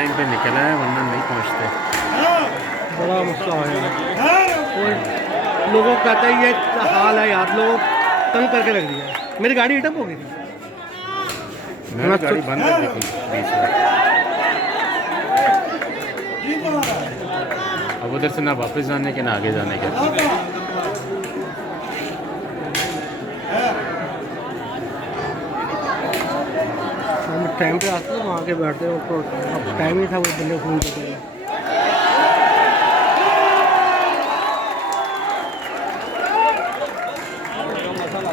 Time पे निकला है वरना नहीं पहुंचते। बड़ा मसला हो गया। लोगों को कहता है ये हाल है यार, लोगों तंग करके रख दिया। मेरी गाड़ी हिटअप हो गई थी, मैंने गाड़ी बंद कर दी थी बीच में। अब उधर से ना वापस जाने के ना आगे जाने के। हम टाइम पे आते थे वहाँ के बैठते हैं, तो अब टाइम ही था वो बंदे फोन करते हैं। मसाला